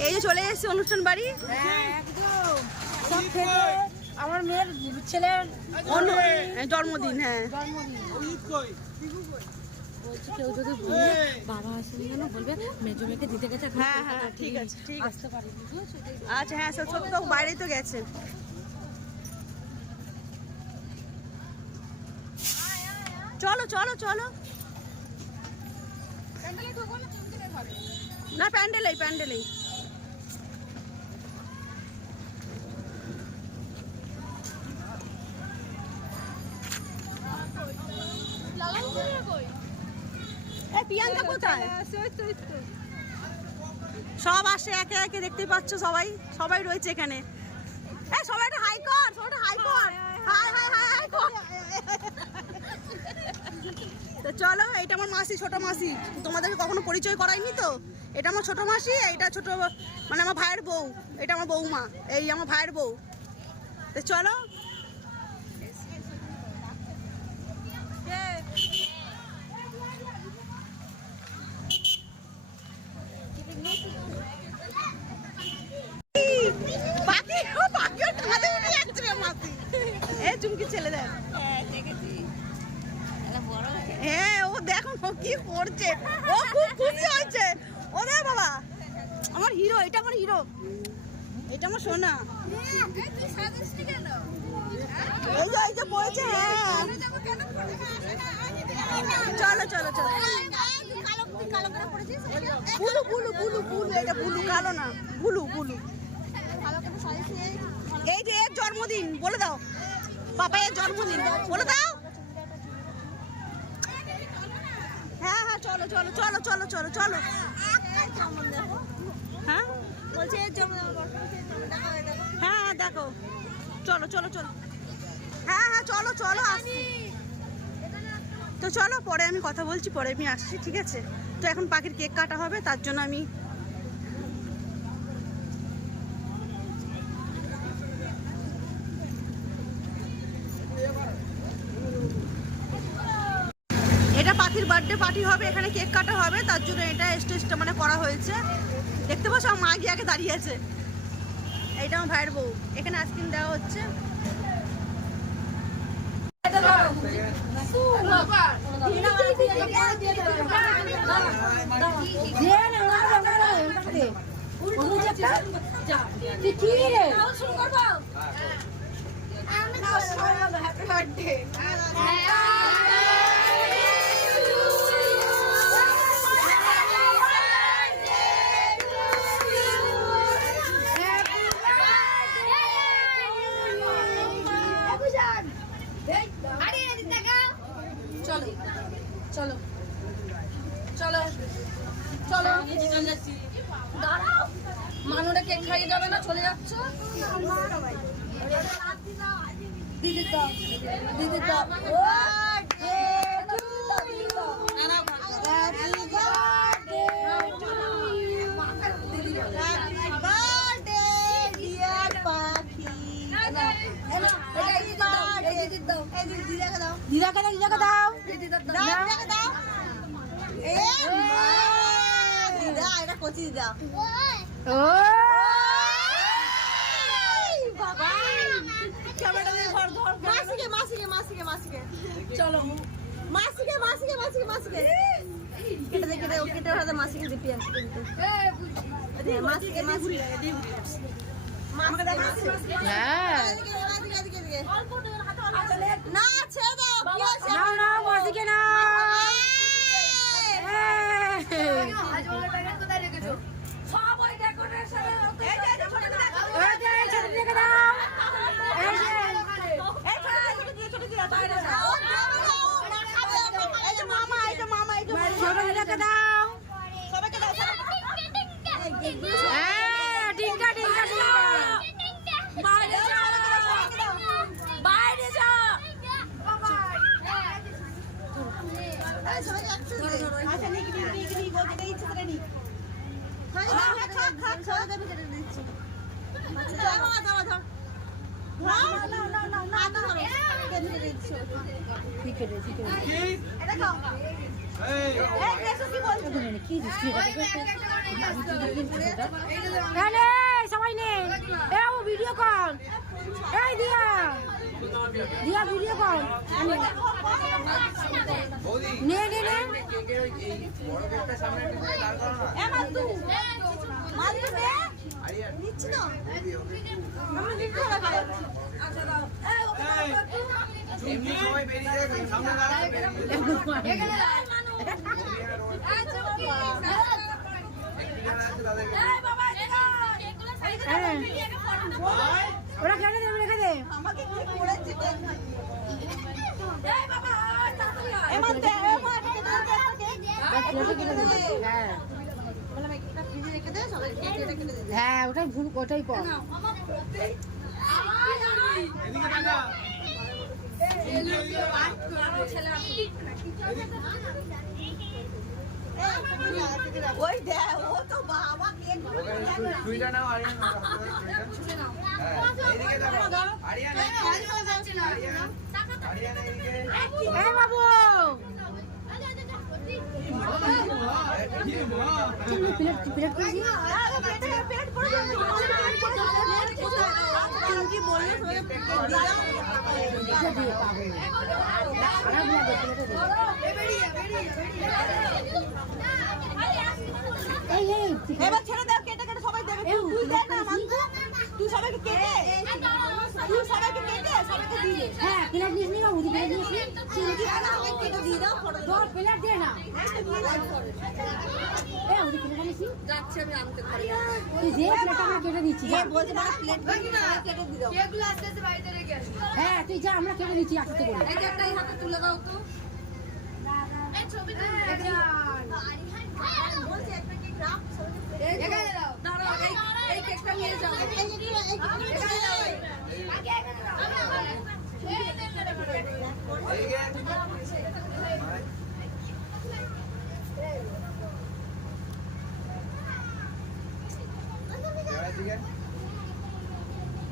এই যে চলে এসেছে অনুষ্ঠান বাড়ি? হ্যাঁ, আমার মেয়ের ছেলের জন্মদিন হ্যাঁ কেউ যদি বলে বাবা আসেনি কেন বলবে মেজো মেয়েকে দিতে গেছে হ্যাঁ, হ্যাঁ, ঠিক আছে, ঠিক। আসতে আচ্ছা হ্যাঁ সব তো গেছে। চলো চলো চলো। না প্যান্ডেলেই প্যান্ডেলেই এই প্রিয়াঙ্কা কোথায় সব আসে একে একে দেখতেই পাচ্ছ সবাই সবাই রয়েছে এখানে এই সবাই একটা হাই কর সবাই একটা হাই কর হাই হাই হাই হাই কর তো চলো এটা আমার মাসি, ছোট মাসি। তোমাদেরকে কখনো পরিচয় করাইনি তো? এটা আমার ছোট মাসি এটা ছোট মানে আমার ভাইয়ের বউ। এটা আমার বৌমা এই আমার ভাইয়ের বউ। তো চলো পাখি ও পাখি ওর কাঁধে উঠে যাচ্ছে রে মাসি এ চুমকি ছেলে দেখ হ্যাঁ ও দেখো ও কি করছে ও খুব খুশি হয়েছে ও রে বাবা আমার হিরো এটা আমার হিরো এটা আমার সোনা। এই যে এই যে পড়েছে হ্যাঁ। চলো চলো চলো। বুলু বুলু বুলু এটা বুলু কালো না। বুলু বুলু এই যে, এর জন্মদিন, বলে দাও। পাপা এর জন্মদিন, বলে দাও। হ্যাঁ হ্যাঁ চলো চলো চলো চলো চলো চলো। হ্যাঁ? হ্যাঁ হ্যাঁ দেখো। চলো চলো চলো। হ্যাঁ হ্যাঁ চলো চলো আসছি। তো চলো পরে আমি কথা বলছি পরে আমি আসছি ঠিক আছে? তো এখন পাখির কেক কাটা হবে তার জন্য আমি এটা পাখির বার্থডে পার্টি হবে এখানে কেক কাটা হবে তার স্টেজটা মানে করা হয়েছে। দেখতে পাচ্ছ, আমার মা গিয়ে আগে দাঁড়িয়ে আছে। এইটা আমার ভাইয়ের বউ। এখানে আইসক্রিম দেওয়া হচ্ছে। রে চলো চলো চলো চলো দাঁড়াও মানুরে কেক খাইয়ে যাবে না চলে যাচ্ছ দিদি দাও দিদি দাও দিদাকে দাও দিদাকে দাও। ও। মাসিকে মাসিকে মাসিকে মাসিকে। চলো। মাসিকে মাসিকে মাসিকে মাসিকে। কেটে দে কেটে কেটে ওটা মাসিকে দিতে আসতে মাসিকে মাসিকে। হ্যাঁ। না ছেড়ে দাও কি আছে নাও নাও মাসিকে যে মামা এই যে মামা এই যে ছোট দিদাকে দাও সবাইকে দাও হ্যাঁ টিঙ্কা টিঙ্কা টিঙ্কা বাইরে যাও বাইরে যাও আচ্ছা নিক নিক নিক নিক ও যেটা ইচ্ছে করে নিক খা খা খা খা দেবে কেটে দিচ্ছি আচ্ছা দাও দাও দাও না না না না না না কেটে দিচ্ছি ঠিক আছে ঠিক আছে এটা খাও এই দেখো কি বলছো কি দৃষ্টি এনে সবাই নে। এ ও ভিডিও কল এই দিয়া। দিয়া ভিডিও কল নে নে নে। এমনি ওরা কেটে দেবে রেখে দে হ্যাঁ হ্যাঁ ওটাই ভুল ওটাই কর। ওই দেখ ও তো বাবা কেক সুইটা নাও আরিয়ান হ্যাঁ এদিকে দেখো আরিয়ান আরিয়ান আরিয়ান এ বাবু। প্লেট প্লেট করে এবার ছেড়ে দাও কেটে কেটে সবাই দেবে তুই দে না এই, তুই সবাইকে কেটে তুই সবাইকে কেটে সবাইকে দিয়ে হ্যাঁ প্লেট নিস না উদি প্লেট নিস নি চিংড়ি সবাই কেটে দিয়ে দাও ফটো তোর প্লেট দে না এ উদি প্লেট নিস যাচ্ছে আমি আনতে পারি তুই প্লেটটা আমরা কেটে দিচ্ছি যা। বলছে না প্লেট কেটে দিয়ে দাও হ্যাঁ তুই যা আমরা কেটে দিচ্ছি আস্তে করে এই যে একটা এই হাতে তুলে দাও তো বলছে একটা কেক রাখ সবাইকে দাঁড়াও এই এই কেকটা নিয়ে যাও এখানে দাও এদিকে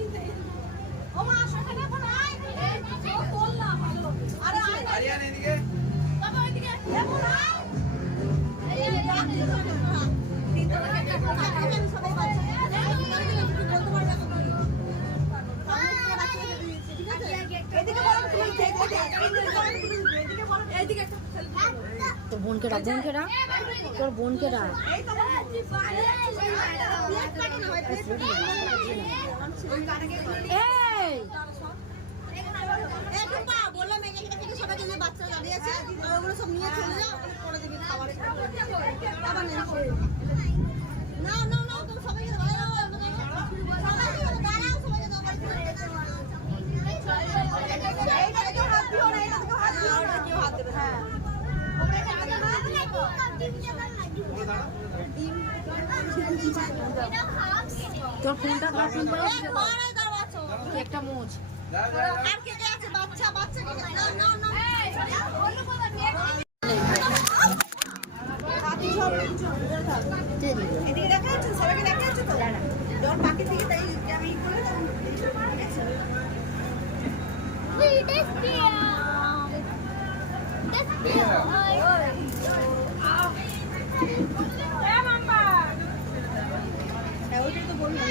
এদিকে ও বোনকে ডাক বোনকে ডাক। তোর বোনকে ডাক। কাটো না ভাই প্লেট এই এই টুম্পা, বললাম এই কেকটা কেটে সবাইকে যে বাচ্চারা দাঁড়িয়ে আছে, আর ওগুলো সব নিয়ে চলে যাও, করে দিবি খাবার। আবার নেই। নাও, নাও, নাও, তুমি সবাইকে দাও, দাও, দাও, দাও, দাও। সবাইকে দাও, দাঁড়াও, সবাইকে দাও, বাড়ি থেকে। এইটাতে কেউ হাত দিও না, এইটাতে কেউ হাত দিও না। কেউ হাত দেবে না। তোর ফোনটা ধর ফোন আছো। একটা আর কে আছে? বাচ্চা, বাচ্চা। এদিকে সবাইকে তো? তাই আমি ই করে হ্যাঁ ওইটাই তো বললাম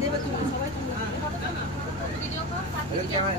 দেবে তুমি সবাই তুমি এদিকে ক্যামেরা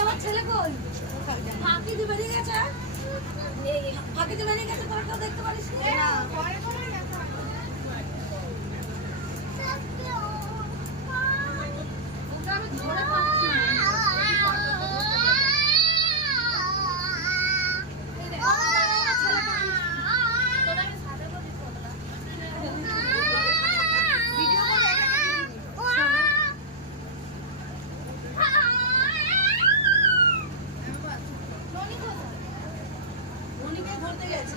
আমার ছেলে কই ফাঁকি দিয়ে বেরিয়ে গেছে ফাঁকি দিয়ে বেরিয়ে গেছে তোরা কেউ দেখতে পারিস না ওকে আমি ধরে পাচ্ছি না। মনিকে বলতে গেছে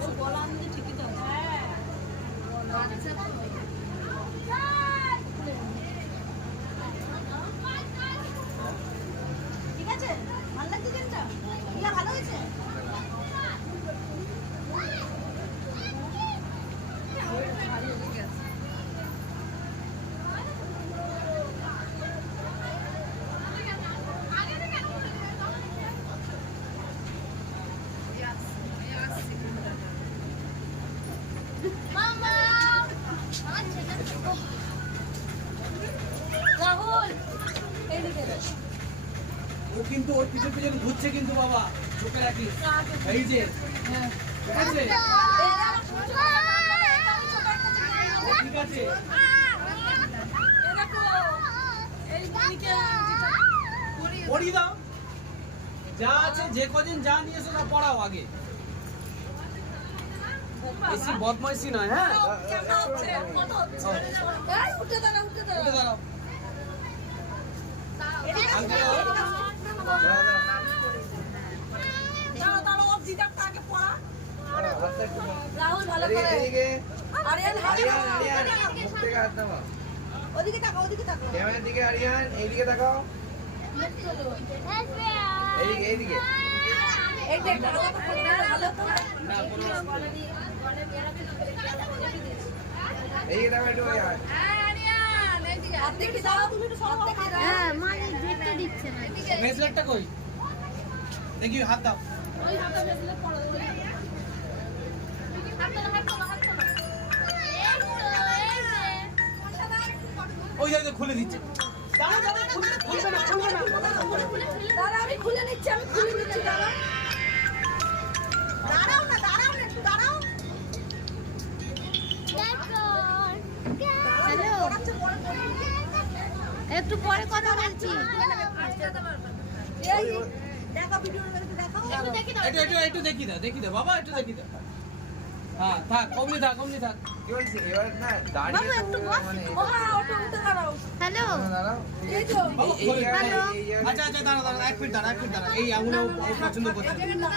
ওর গলা আমাদের ঠিকই তো আছে ঠিক আছে ভালো লাগছে জিনিসটা ইয়া ভালো হয়েছে ও কিন্তু ওর পিছন পিছন ঘুরছে কিন্তু বাবা চোখে রাখিস এই যে হ্যাঁ, ঠিক আছে ঠিক আছে পড়িয়ে দাও যা আছে যে কদিন যা নিয়েছো তা পড়াও আগে বেশি বদমাইশি নয় হ্যাঁ উঠে দাঁড়াও আগে দাও। রাহুল ভালো করে আরিয়ান ওদিকে তাকাও ওদিকে তাকাও। দিকে আরিয়ান এইদিকে তাকাও। এইদিকে এইদিকে। করে না তাকাও একটু। হাত দাও তুমি একটু হ্যাঁ মানে দেখতে দিচ্ছে না। ব্রেসলেটটা কই? দেখি হাত দাও। ওই দাঁড়া, দাঁড়া আমি খুলে নিচ্ছি আমি খুলে নিচ্ছি দাঁড়া দাঁড়াও না দাঁড়াও না একটু দাঁড়াও হ্যালো পরে একটু পরে কথা বলছি। এই দেখো একটু দেখাও একটু একটু একটু দেখি দাও দেখি দাও। বাবা একটু দেখি দাও। হ্যাঁ থাক কমলি থাক কমলি থাক কি বলছি এবার না দাঁড়িয়ে তো মানে ও মা ওটা দাঁড়াও হ্যালো এই তো আচ্ছা আচ্ছা দাঁড়া দাঁড়া এক মিনিট দাঁড়া এক মিনিট দাঁড়া এই আঙুলে ও ও পছন্দ করছে না।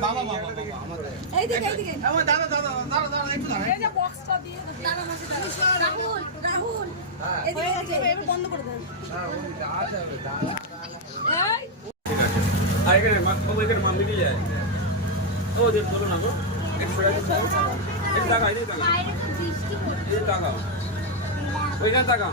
বাবা বাবা বাবা আমাদের এইদিকে এইদিকে আমার দাঁড়া দাঁড়া দাঁড়া দাঁড়া একটু দাঁড়া এই যে বক্সটা দিয়ে দাঁড়া মাঝে দাঁড়া রাহুল রাহুল এদিকে এদিকে এবার বন্ধ করে দেন এই আর এখানে মা- ও এখানে মা যায় ও যে চলো না গো। এদিকে তাকাও এদিকে তাকাও ওইখানে তাকাও